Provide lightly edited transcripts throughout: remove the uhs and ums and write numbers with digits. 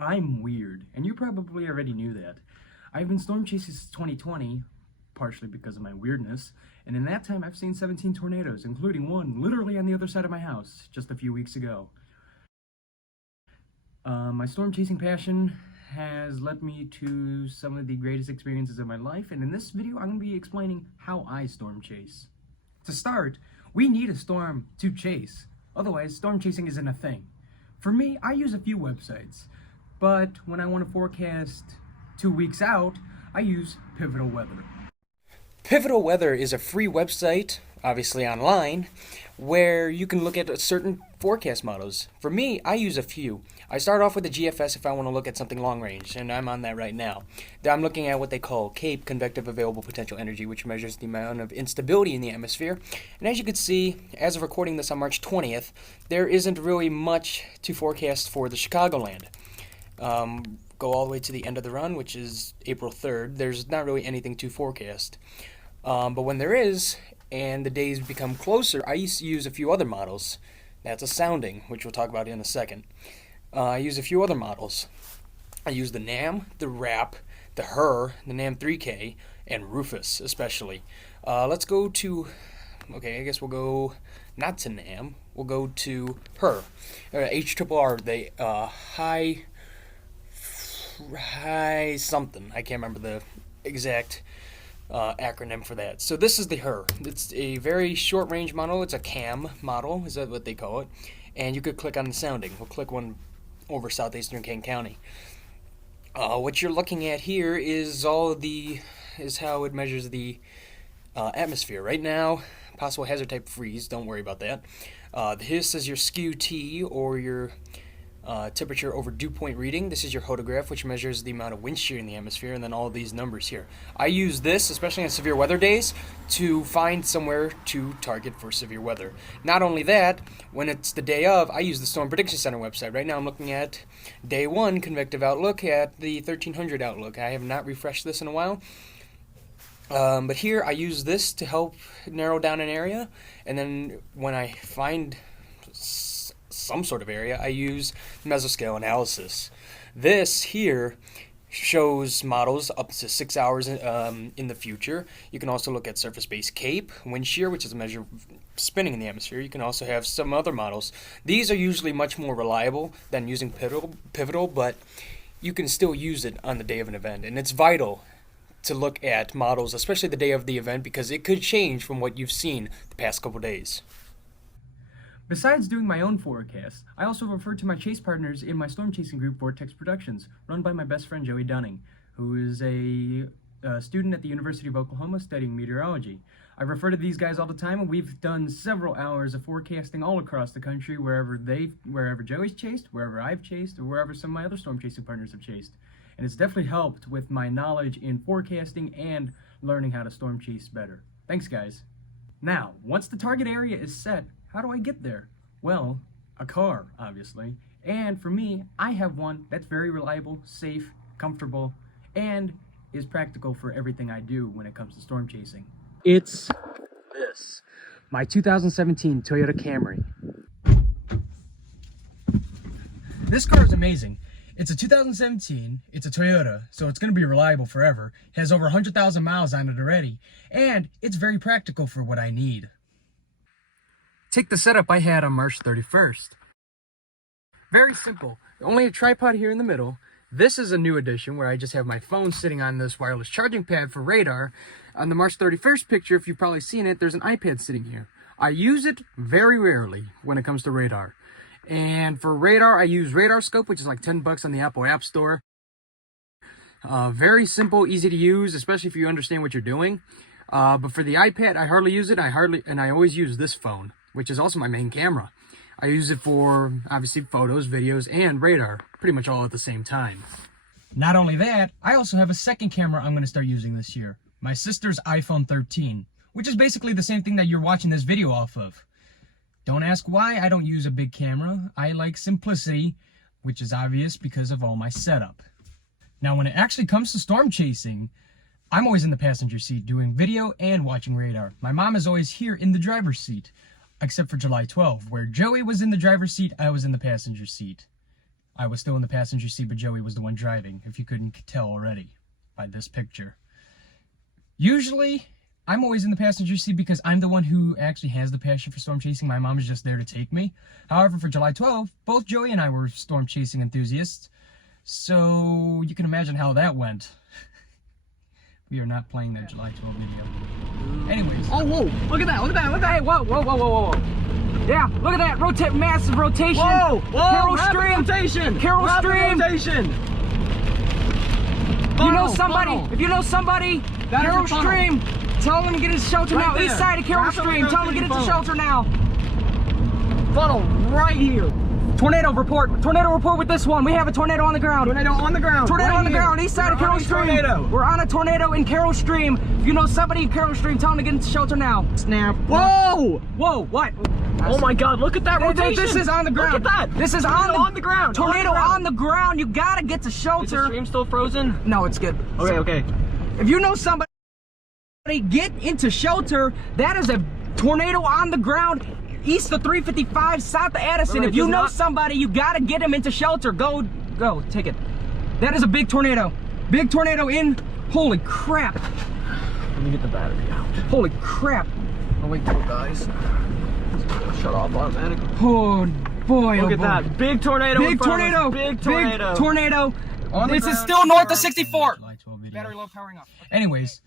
I'm weird, and you probably already knew that. I've been storm chasing since 2020, partially because of my weirdness, and in that time I've seen 17 tornadoes, including one literally on the other side of my house just a few weeks ago. My storm chasing passion has led me to some of the greatest experiences of my life, and in this video I'm going to be explaining how I storm chase. To start, we need a storm to chase, otherwise storm chasing isn't a thing. For me, I use a few websites, but when I want to forecast 2 weeks out, I use Pivotal Weather. Pivotal Weather is a free website, obviously online, where you can look at certain forecast models. For me, I use a few. I start off with the GFS if I want to look at something long range, and I'm on that right now. I'm looking at what they call CAPE, Convective Available Potential Energy, which measures the amount of instability in the atmosphere. And as you can see, as of recording this on March 20th, there isn't really much to forecast for the Chicagoland. Go all the way to the end of the run, which is April 3rd. There's not really anything to forecast. But when there is, and the days become closer, I used to use a few other models. That's a sounding, which we'll talk about in a second. I use a few other models. I use the NAM, the RAP, the HER, the NAM 3K, and Rufus especially. Let's go to, okay, I guess we'll go not to NAM. We'll go to HER, HRRR, the high something. I can't remember the exact acronym for that. So this is the HER. It's a very short range model. It's a CAM model, is that what they call it? And you could click on the sounding. We'll click one over southeastern Kane County. What you're looking at here is how it measures the atmosphere. Right now, possible hazard type freeze. Don't worry about that. This is your skew T, or your temperature over dew point reading. This is your hodograph, which measures the amount of wind shear in the atmosphere, and then all of these numbers here. I use this, especially on severe weather days, to find somewhere to target for severe weather. Not only that, when it's the day of, I use the Storm Prediction Center website. Right now I'm looking at day 1 convective outlook at the 1300 outlook. I have not refreshed this in a while. But here I use this to help narrow down an area, and then when I find some sort of area, I use mesoscale analysis. This here shows models up to 6 hours in the future. You can also look at surface-based CAPE, wind shear, which is a measure of spinning in the atmosphere. You can also have some other models. These are usually much more reliable than using Pivotal, but you can still use it on the day of an event. And it's vital to look at models, especially the day of the event, because it could change from what you've seen the past couple days. Besides doing my own forecast, I also refer to my chase partners in my storm chasing group Vortex Productions, run by my best friend Joey Dunning, who is a student at the University of Oklahoma studying meteorology. I refer to these guys all the time, and we've done several hours of forecasting all across the country, wherever Joey's chased, wherever I've chased, or wherever some of my other storm chasing partners have chased. And it's definitely helped with my knowledge in forecasting and learning how to storm chase better. Thanks, guys. Now, once the target area is set, how do I get there? Well, a car, obviously. And for me, I have one that's very reliable, safe, comfortable, and is practical for everything I do when it comes to storm chasing. It's this, my 2017 Toyota Camry. This car is amazing. It's a 2017, it's a Toyota, so it's going to be reliable forever. It has over 100,000 miles on it already, and it's very practical for what I need. Take the setup I had on March 31st. Very simple. Only a tripod here in the middle. This is a new addition where I just have my phone sitting on this wireless charging pad for radar. On the March 31st picture, if you've probably seen it, there's an iPad sitting here. I use it very rarely when it comes to radar. And for radar, I use RadarScope, which is like $10 on the Apple App Store. Very simple, easy to use, especially if you understand what you're doing. But for the iPad, I hardly use it. I always use this phone, which is also my main camera. I use it for, obviously, photos, videos, and radar, pretty much all at the same time. Not only that, I also have a second camera I'm going to start using this year. My sister's iPhone 13, which is basically the same thing that you're watching this video off of. Don't ask why I don't use a big camera. I like simplicity, which is obvious because of all my setup. Now, when it actually comes to storm chasing, I'm always in the passenger seat doing video and watching radar. My mom is always here in the driver's seat, except for July 12, where Joey was in the driver's seat, I was in the passenger seat. I was still in the passenger seat, but Joey was the one driving, if you couldn't tell already by this picture. Usually, I'm always in the passenger seat because I'm the one who actually has the passion for storm chasing. My mom is just there to take me. However, for July 12th, both Joey and I were storm chasing enthusiasts. So you can imagine how that went. We are not playing that July 12th video. Anyways. Oh, whoa. Look at that. Look at that. Look at that. Hey, whoa, whoa, whoa, whoa, whoa. Yeah, look at that. Massive rotation. Whoa. Whoa. Carol Rapid Stream. rotation. Carol Rapid Stream. rotation. You know Funnel, somebody, funnel. if you know somebody, That is Carol a funnel. Stream, tell them to get his shelter Right now. there. East side of Carol Rapidly Stream, tell them to get rotating into funnel. shelter now. Funnel right here. Tornado report with this one. We have a tornado on the ground. Tornado on the ground. Tornado right on the here. ground, east side of We're on Carol a Stream. Tornado. We're on a tornado in Carol Stream. If you know somebody in Carol Stream, tell them to get into shelter now. Snap. Whoa. Whoa, what? Oh my God, look at that rotation. This is on the ground. Look at that. This is Tornado on the ground. Tornado on the ground. You gotta get to Is the shelter. stream still frozen? No, it's good. Okay, okay. If you know somebody, get into shelter. That is a tornado on the ground east of 355, south of Addison. Wait, If you does know not- somebody, you gotta get them into shelter. Go, take it. That is a big tornado. Big tornado in. Holy crap. Let me get the battery out. Holy crap. Oh, wait, guys. Shut off automatic. Oh boy, Look oh at boy. that. Big tornado. in Big front of us. tornado. Big tornado. Big tornado. On the This is ground. still north of 64. July 12th video. Battery low, powering up. Anyways,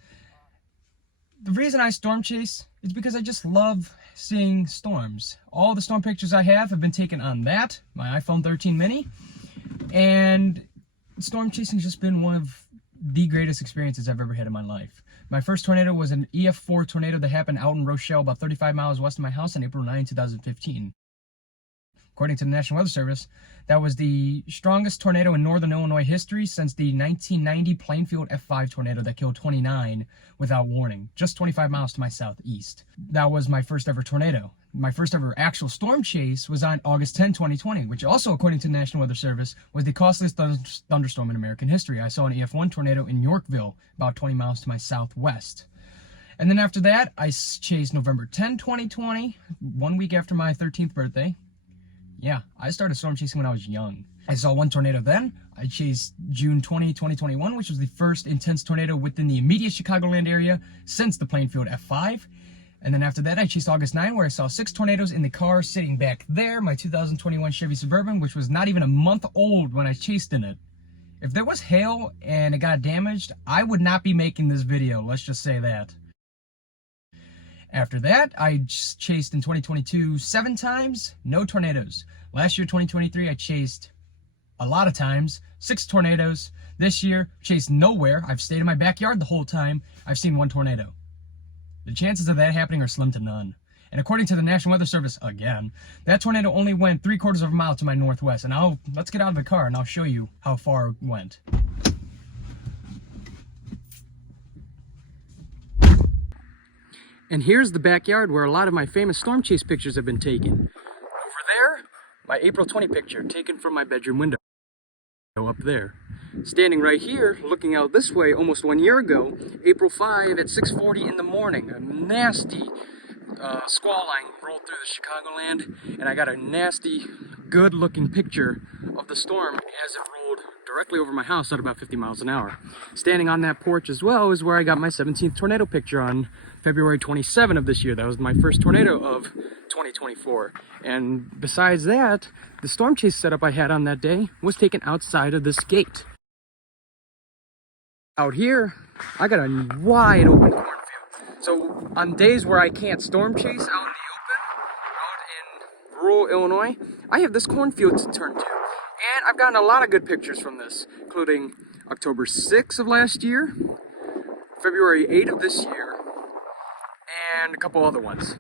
the reason I storm chase is because I just love seeing storms. All the storm pictures I have been taken on that, my iPhone 13 mini, and storm chasing has just been one of the greatest experiences I've ever had in my life. My first tornado was an EF4 tornado that happened out in Rochelle, about 35 miles west of my house on April 9, 2015. According to the National Weather Service, that was the strongest tornado in northern Illinois history since the 1990 Plainfield F5 tornado that killed 29 without warning, just 25 miles to my southeast. That was my first ever tornado. My first ever actual storm chase was on August 10, 2020, which also, according to the National Weather Service, was the costliest thunderstorm in American history. I saw an EF1 tornado in Yorkville, about 20 miles to my southwest. And then after that, I chased November 10, 2020, 1 week after my 13th birthday. Yeah, I started storm chasing when I was young. I saw one tornado then. I chased June 20, 2021, which was the first intense tornado within the immediate Chicagoland area since the Plainfield F5. And then after that, I chased August 9, where I saw 6 tornadoes in the car sitting back there, my 2021 Chevy Suburban, which was not even a month old when I chased in it. If there was hail and it got damaged, I would not be making this video, let's just say that. After that, I chased in 2022 7 times, no tornadoes. Last year, 2023, I chased a lot of times, 6 tornadoes. This year, chased nowhere. I've stayed in my backyard the whole time. I've seen 1 tornado. The chances of that happening are slim to none. And according to the National Weather Service, again, that tornado only went 3/4 of a mile to my northwest. And let's get out of the car and I'll show you how far it went. And here's the backyard where a lot of my famous storm chase pictures have been taken. Over there, my April 20 picture taken from my bedroom window. Up there. Standing right here, looking out this way almost 1 year ago, April 5 at 6:40 in the morning. A nasty squall line rolled through the Chicagoland, and I got a nasty, good looking picture of the storm as it rolled directly over my house at about 50 miles an hour. Standing on that porch as well is where I got my 17th tornado picture on February 27 of this year. That was my first tornado of 2024. And besides that, the storm chase setup I had on that day was taken outside of this gate. Out here, I got a wide open cornfield. So on days where I can't storm chase out in the open, out in rural Illinois, I have this cornfield to turn to. And I've gotten a lot of good pictures from this, including October 6th of last year, February 8th of this year, and a couple other ones.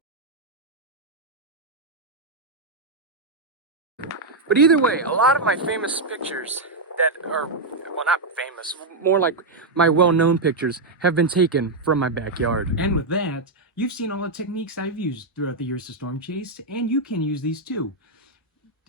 But either way, a lot of my famous pictures that are, well, not famous, more like my well-known pictures have been taken from my backyard. And with that, you've seen all the techniques I've used throughout the years to storm chase, and you can use these too.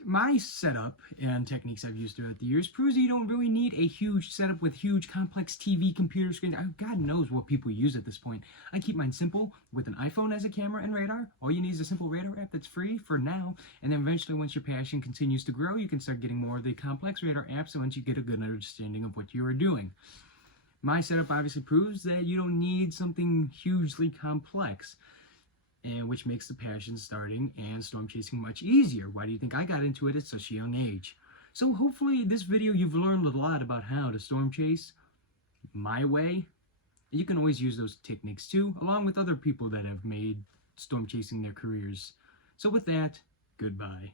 my setup and techniques I've used throughout the years proves that you don't really need a huge setup with huge complex TV, computer screen. God knows what people use at this point. I keep mine simple with an iPhone as a camera and radar. All you need is a simple radar app that's free for now, and then eventually once your passion continues to grow, you can start getting more of the complex radar apps once you get a good understanding of what you are doing. My setup obviously proves that you don't need something hugely complex, and which makes the passion starting and storm chasing much easier. Why do you think I got into it at such a young age? So hopefully in this video you've learned a lot about how to storm chase my way. You can always use those techniques too, along with other people that have made storm chasing their careers. So with that, goodbye.